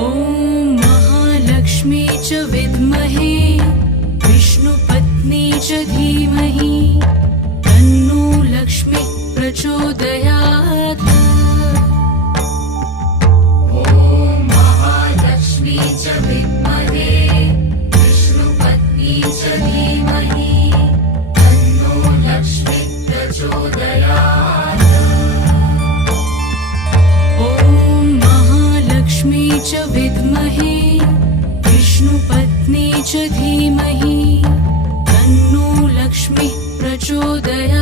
ॐ महालक्ष्मी च विद्महे विष्णुपत्नी च धीमहि तन्नो लक्ष्मी प्रचोदयात्। ॐ महालक्ष्मी च विद्महे विष्णुपत्नी च धीमहि तन्नो लक्ष्मी प्रचोदयात्। ॐ महालक्ष्मी च विद्महे विष्णुपत्नी च धीमहि तन्नो लक्ष्मी प्रचोदयात्।